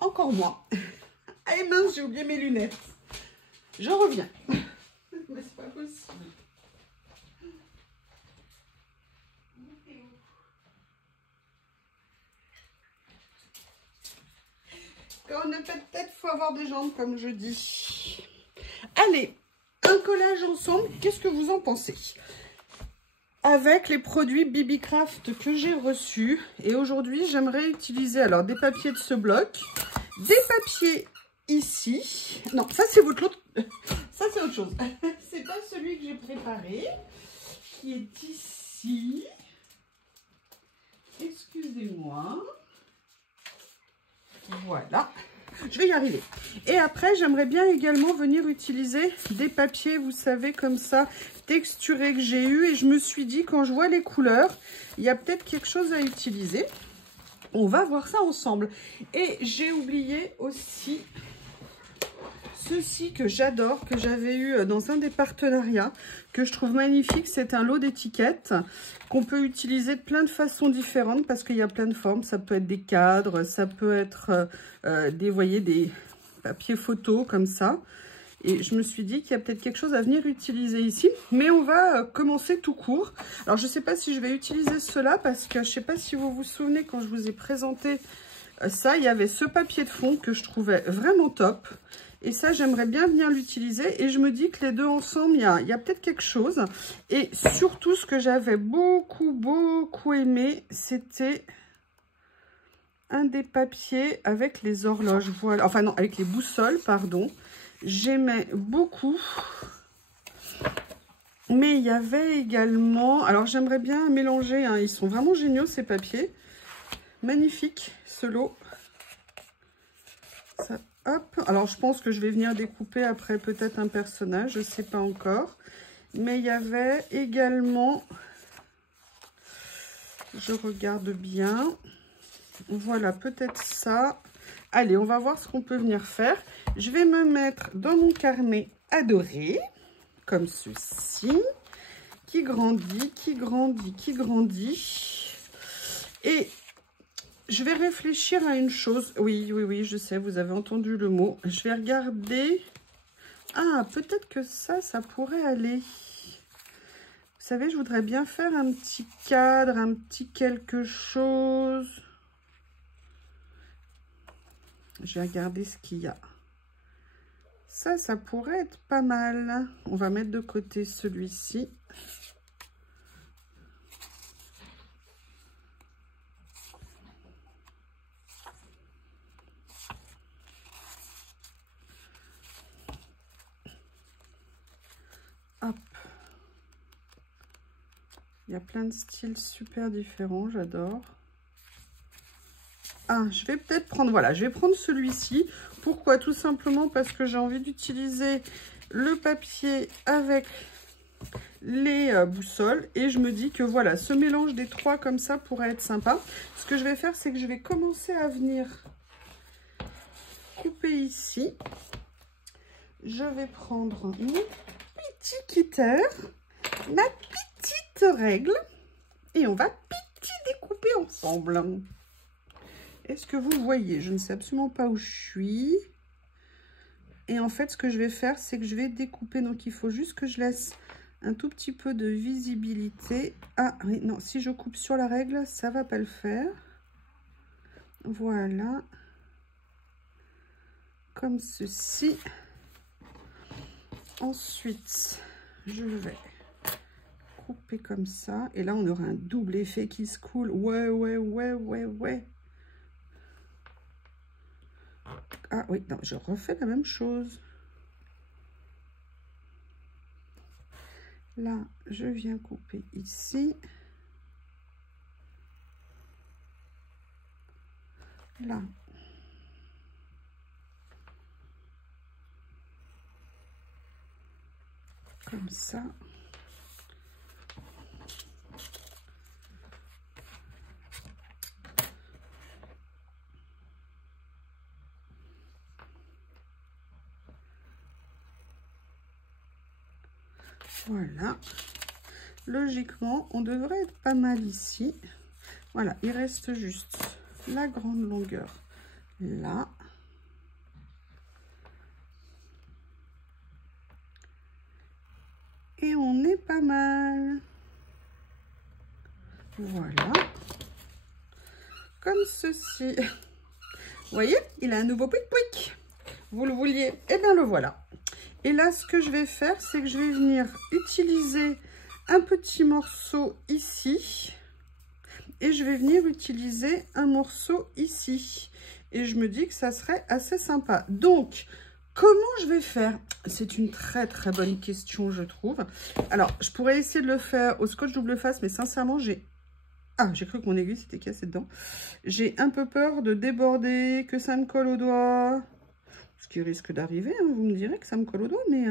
encore moins. Allez mince, j'ai oublié mes lunettes. Je reviens. Mais c'est pas possible. Quand on n'a pas de tête, il faut avoir des jambes, comme je dis. Allez, un collage ensemble, qu'est-ce que vous en pensez? Avec les produits BB-Craft que j'ai reçus. Et aujourd'hui, j'aimerais utiliser alors des papiers de ce bloc, des papiers ici. Non, ça c'est votre autre. Ça c'est autre chose. C'est pas celui que j'ai préparé, qui est ici. Excusez-moi. Voilà, je vais y arriver. Et après, j'aimerais bien également venir utiliser des papiers, vous savez, comme ça, texturés que j'ai eu. Et je me suis dit, quand je vois les couleurs, il y a peut-être quelque chose à utiliser. On va voir ça ensemble. Et j'ai oublié aussi ceci que j'adore, que j'avais eu dans un des partenariats, que je trouve magnifique. C'est un lot d'étiquettes qu'on peut utiliser de plein de façons différentes parce qu'il y a plein de formes. Ça peut être des cadres, ça peut être des, voyez, des papiers photos comme ça. Et je me suis dit qu'il y a peut-être quelque chose à venir utiliser ici. Mais on va commencer tout court. Alors, je ne sais pas si je vais utiliser cela parce que je ne sais pas si vous vous souvenez quand je vous ai présenté ça, il y avait ce papier de fond que je trouvais vraiment top. Et ça, j'aimerais bien venir l'utiliser. Et je me dis que les deux ensemble, il y a peut-être quelque chose. Et surtout, ce que j'avais beaucoup aimé, c'était un des papiers avec les horloges. Voilà. Enfin non, avec les boussoles, pardon. J'aimais beaucoup. Mais il y avait également... Alors, j'aimerais bien mélanger. Hein, ils sont vraiment géniaux, ces papiers. Magnifique, ce lot. Ça... Hop, alors je pense que je vais venir découper après peut-être un personnage, je ne sais pas encore. Mais il y avait également, je regarde bien, voilà peut-être ça. Allez, on va voir ce qu'on peut venir faire. Je vais me mettre dans mon carnet adoré, comme ceci, qui grandit, qui grandit, qui grandit. Et... je vais réfléchir à une chose. Oui, je sais, vous avez entendu le mot. Je vais regarder. Ah, peut-être que ça pourrait aller. Vous savez, je voudrais bien faire un petit cadre, un petit quelque chose. Je vais regarder ce qu'il y a. Ça pourrait être pas mal. On va mettre de côté celui-ci. Hop. Il y a plein de styles super différents, j'adore. Ah, je vais peut-être prendre, voilà, je vais prendre celui-ci. Pourquoi? Tout simplement parce que j'ai envie d'utiliser le papier avec les boussoles. Et je me dis que voilà, ce mélange des trois comme ça pourrait être sympa. Ce que je vais faire, c'est que je vais commencer à venir couper ici. Je vais prendre mon petit cutter, ma petite règle, et on va petit découper ensemble. Est-ce que vous voyez? Je ne sais absolument pas où je suis. Et en fait, ce que je vais faire, c'est que je vais découper. Donc, il faut juste que je laisse un tout petit peu de visibilité. Ah, oui, non, si je coupe sur la règle, ça ne va pas le faire. Voilà. Comme ceci. Ensuite, je vais couper comme ça. Et là, on aura un double effet qui se coule. Ouais. Ah oui, non, je refais la même chose. Là, je viens couper ici. Là. Comme ça. Voilà. Logiquement, on devrait être pas mal ici. Voilà, il reste juste la grande longueur là. C'est pas mal. Voilà. Comme ceci. Vous voyez, il a un nouveau pouic-pouic. Vous le vouliez, et bien le voilà. Et là, ce que je vais faire, c'est que je vais venir utiliser un petit morceau ici. Et je vais venir utiliser un morceau ici. Et je me dis que ça serait assez sympa. Donc, comment je vais faire? C'est une très très bonne question, je trouve. Alors, je pourrais essayer de le faire au scotch double face, mais sincèrement, j'ai cru que mon aiguille s'était cassée dedans. J'ai un peu peur de déborder, que ça me colle au doigt. Ce qui risque d'arriver, hein. Vous me direz que ça me colle au doigt, mais...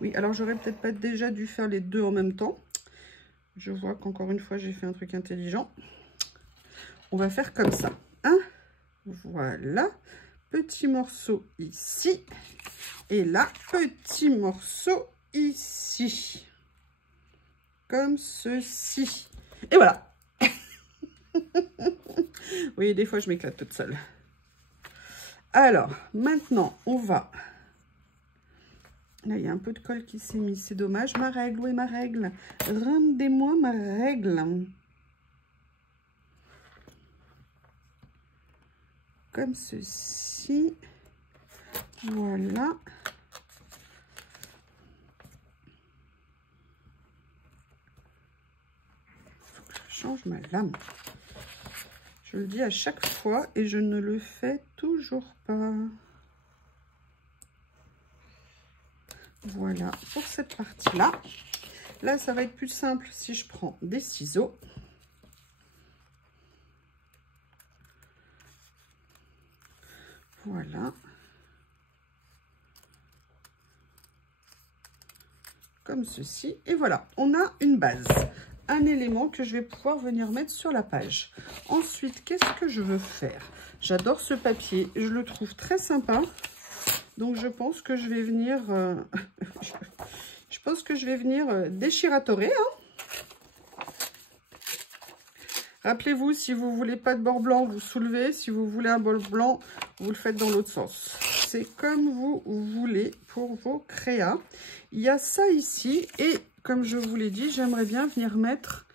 Oui, alors j'aurais peut-être pas déjà dû faire les deux en même temps. Je vois qu'encore une fois, j'ai fait un truc intelligent. On va faire comme ça. Hein, voilà. Petit morceau ici. Et là, petit morceau ici. Comme ceci. Et voilà. Oui, des fois, je m'éclate toute seule. Alors, maintenant, on va... Là, il y a un peu de colle qui s'est mis. C'est dommage. Ma règle, où est ma règle? Rendez-moi ma règle. Comme ceci. Voilà. Il faut que je change ma lame. Je le dis à chaque fois et je ne le fais toujours pas. Voilà pour cette partie-là. Là, ça va être plus simple si je prends des ciseaux. Voilà. Comme ceci. Et voilà, on a une base. Un élément que je vais pouvoir venir mettre sur la page. Ensuite, qu'est-ce que je veux faire? J'adore ce papier. Je le trouve très sympa. Donc, je pense que je vais venir... je pense que je vais venir déchiratorer. Hein. Rappelez-vous, si vous ne voulez pas de bord blanc, vous soulevez. Si vous voulez un bord blanc, vous le faites dans l'autre sens. C'est comme vous voulez pour vos créas. Il y a ça ici. Et comme je vous l'ai dit, j'aimerais bien venir mettre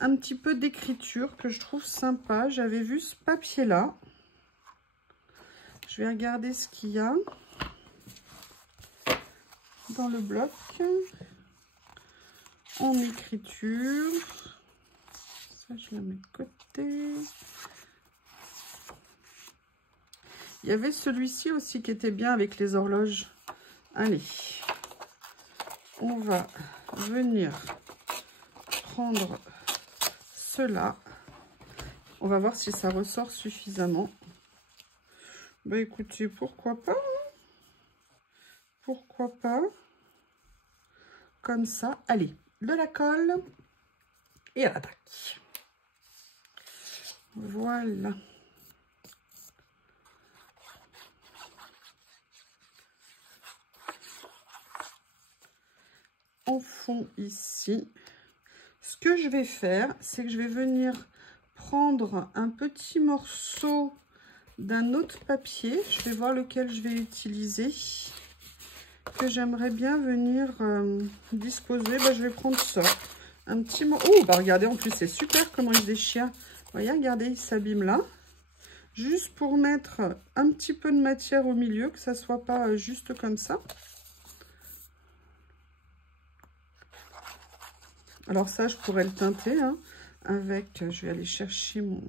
un petit peu d'écriture que je trouve sympa. J'avais vu ce papier-là. Je vais regarder ce qu'il y a dans le bloc en écriture. Ça, je la mets de côté. Il y avait celui-ci aussi qui était bien avec les horloges. Allez, on va venir prendre cela. On va voir si ça ressort suffisamment. Bah écoutez, pourquoi pas? Pourquoi pas? Comme ça. Allez, de la colle et à l'attaque. Voilà. En fond ici. Ce que je vais faire, c'est que je vais venir prendre un petit morceau d'un autre papier. Je vais voir lequel je vais utiliser. Que j'aimerais bien venir disposer. Bah, je vais prendre ça. Un petit morceau. Oh, bah regardez, en plus, c'est super comment il se déchire. Vous voyez, regardez, il s'abîme là. Juste pour mettre un petit peu de matière au milieu, que ça soit pas juste comme ça. Alors ça, je pourrais le teinter hein, avec... Je vais aller chercher mon...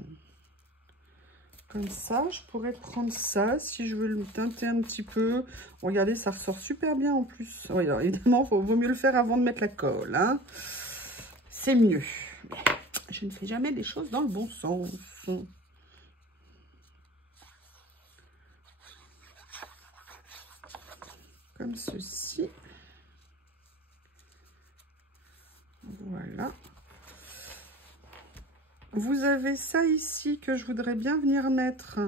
Comme ça, je pourrais prendre ça si je veux le teinter un petit peu. Regardez, ça ressort super bien en plus. Oui, alors évidemment, il vaut mieux le faire avant de mettre la colle. Hein. C'est mieux. Je ne fais jamais les choses dans le bon sens. Comme ceci. Voilà. Vous avez ça ici que je voudrais bien venir mettre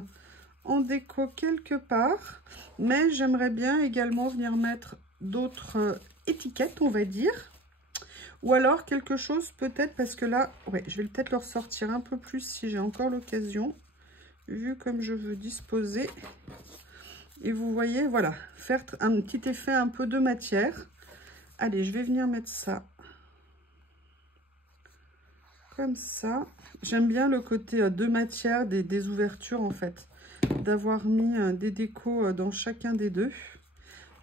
en déco quelque part. Mais j'aimerais bien également venir mettre d'autres étiquettes, on va dire. Ou alors quelque chose peut-être, parce que là, ouais, je vais peut-être le ressortir un peu plus si j'ai encore l'occasion. Vu comme je veux disposer. Et vous voyez, voilà, faire un petit effet un peu de matière. Allez, je vais venir mettre ça. Comme ça. J'aime bien le côté de matière des ouvertures, en fait. D'avoir mis des décos dans chacun des deux.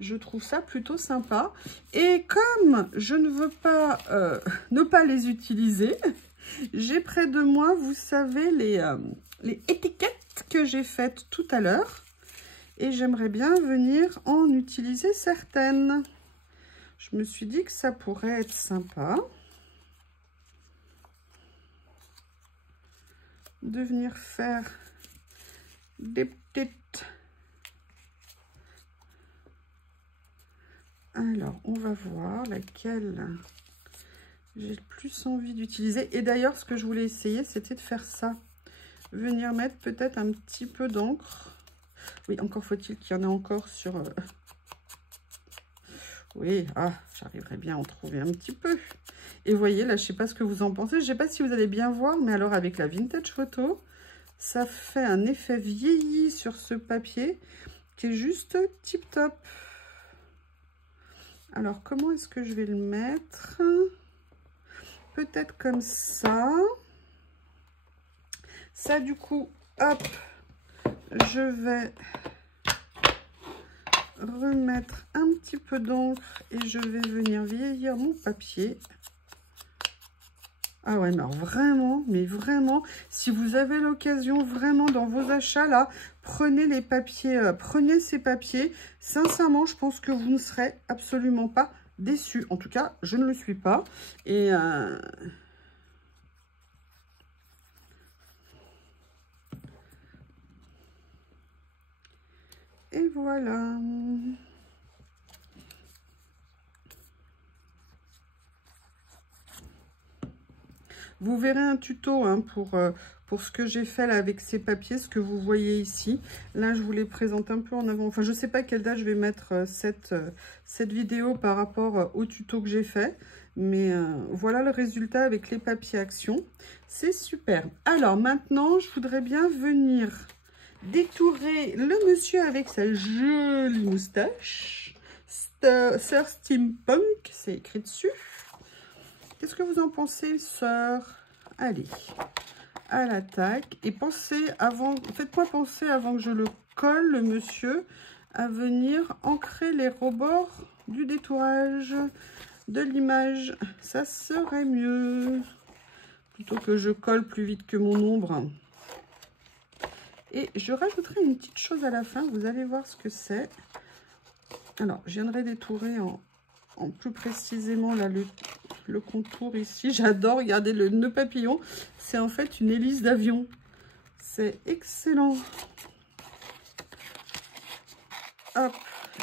Je trouve ça plutôt sympa. Et comme je ne veux pas ne pas les utiliser, j'ai près de moi, vous savez, les étiquettes que j'ai faites tout à l'heure. Et j'aimerais bien venir en utiliser certaines. Je me suis dit que ça pourrait être sympa de venir faire des petites... Alors, on va voir laquelle j'ai le plus envie d'utiliser. Et d'ailleurs, ce que je voulais essayer, c'était de faire ça. Venir mettre peut-être un petit peu d'encre. Oui, encore faut-il qu'il y en ait encore sur... Oui, j'arriverai bien à en trouver un petit peu. Et vous voyez, là, je ne sais pas ce que vous en pensez. Je ne sais pas si vous allez bien voir, mais alors avec la Vintage Photo, ça fait un effet vieilli sur ce papier qui est juste tip top. Alors, comment est-ce que je vais le mettre? Peut-être comme ça. Ça, du coup, hop, je vais remettre un petit peu d'encre et je vais venir vieillir mon papier. Ah ouais, mais vraiment, si vous avez l'occasion vraiment dans vos achats là, prenez les papiers, prenez ces papiers. Sincèrement, je pense que vous ne serez absolument pas déçus. En tout cas, je ne le suis pas. Et voilà. Vous verrez un tuto hein, pour ce que j'ai fait là avec ces papiers, ce que vous voyez ici. Là, je vous les présente un peu en avant. Enfin, je ne sais pas quelle date je vais mettre cette vidéo par rapport au tuto que j'ai fait. Mais voilà le résultat avec les papiers Action. C'est super. Alors maintenant, je voudrais bien venir détourer le monsieur avec sa jolie moustache. Sœur Steampunk, c'est écrit dessus. Qu'est-ce que vous en pensez, sœur? Allez, à l'attaque. Et pensez avant, faites-moi penser avant que je le colle, le monsieur, à venir ancrer les rebords du détourage de l'image. Ça serait mieux. Plutôt que je colle plus vite que mon ombre. Et je rajouterai une petite chose à la fin. Vous allez voir ce que c'est. Alors, je viendrai détourer en plus précisément là le contour ici. J'adore regarder le nœud papillon. C'est en fait une hélice d'avion. C'est excellent. Hop,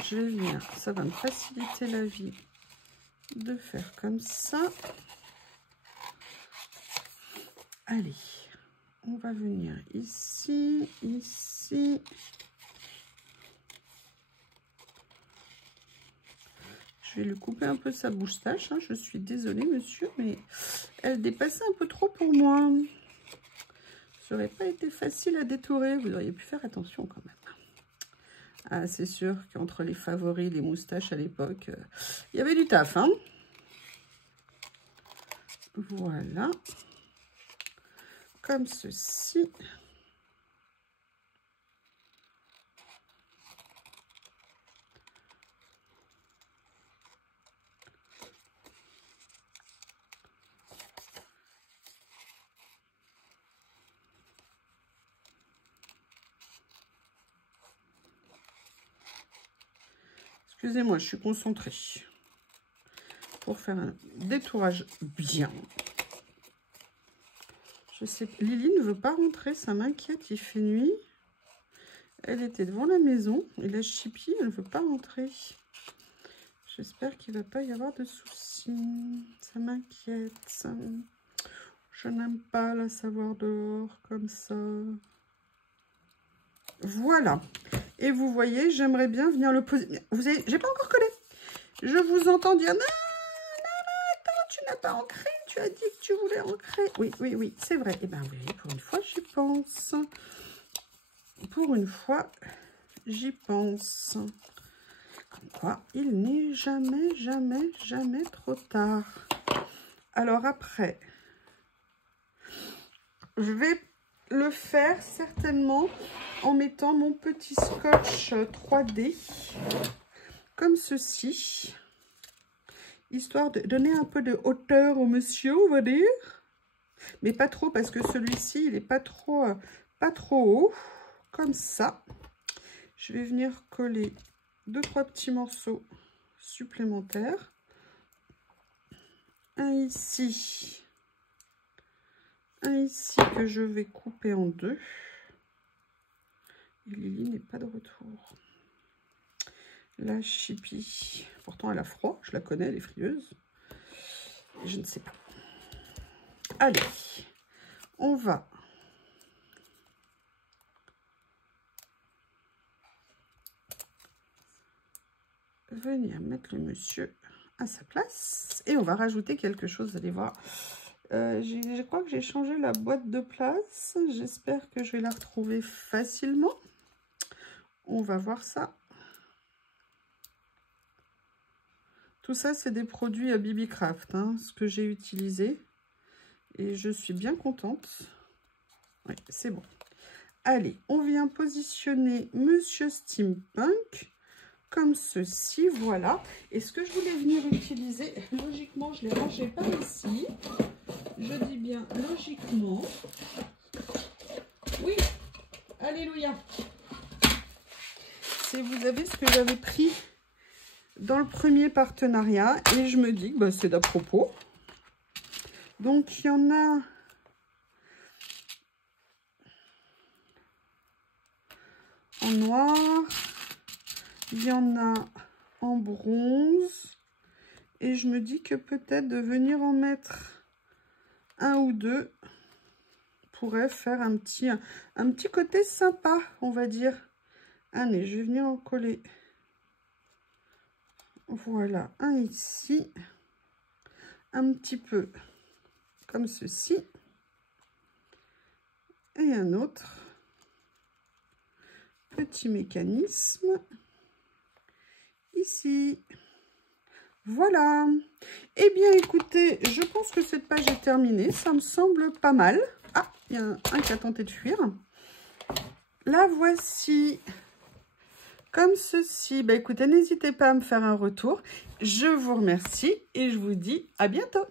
je vais venir. Ça va me faciliter la vie de faire comme ça. Allez, on va venir ici, ici. Je vais lui couper un peu sa moustache. Hein. Je suis désolée, monsieur, mais elle dépassait un peu trop pour moi. Ça n'aurait pas été facile à détourer. Vous auriez pu faire attention quand même. Ah, c'est sûr qu'entre les favoris, les moustaches à l'époque, il y avait du taf. Hein. Voilà. Comme ceci. Excusez-moi, je suis concentrée pour faire un détourage bien. Je sais, Lily ne veut pas rentrer, ça m'inquiète, il fait nuit. Elle était devant la maison et la chipie, elle ne veut pas rentrer. J'espère qu'il ne va pas y avoir de soucis. Ça m'inquiète. Je n'aime pas la savoir dehors comme ça. Voilà. Et vous voyez, j'aimerais bien venir le poser. Vous avez, j'ai pas encore collé. Je vous entends dire, non, attends, tu n'as pas ancré. Tu as dit que tu voulais ancrer. Oui, c'est vrai. Eh bien, oui, pour une fois, j'y pense. Pour une fois, j'y pense. Comme quoi, il n'est jamais, jamais, jamais trop tard. Alors après, je vais le faire certainement en mettant mon petit scotch 3D comme ceci, histoire de donner un peu de hauteur au monsieur, on va dire, mais pas trop parce que celui-ci il est pas trop haut, comme ça. Je vais venir coller 2-3 petits morceaux supplémentaires, un ici que je vais couper en deux. Et Lily n'est pas de retour. La Chippy, pourtant elle a froid, je la connais, elle est frieuse. Je ne sais pas. Allez, on va venir mettre le monsieur à sa place. Et on va rajouter quelque chose, vous allez voir. Je crois que j'ai changé la boîte de place. J'espère que je vais la retrouver facilement. On va voir ça. Tout ça, c'est des produits à Bibi Craft, hein, ce que j'ai utilisé. Et je suis bien contente. Oui, c'est bon. Allez, on vient positionner Monsieur Steampunk comme ceci, voilà. Et ce que je voulais venir utiliser, logiquement, je ne l'ai rangé pas ici. Je dis bien logiquement. Oui, alléluia. C'est, vous avez ce que j'avais pris dans le premier partenariat et je me dis que bah, c'est d'à propos. Donc, il y en a en noir, il y en a en bronze et je me dis que peut-être de venir en mettre un ou deux pourrait faire un petit côté sympa, on va dire. Allez, je vais venir en coller. Voilà, un ici, un petit peu comme ceci, et un autre petit mécanisme ici. Voilà. Eh bien, écoutez, je pense que cette page est terminée. Ça me semble pas mal. Ah, il y a un qui a tenté de fuir. La voici. Comme ceci. Bah, écoutez, n'hésitez pas à me faire un retour. Je vous remercie et je vous dis à bientôt.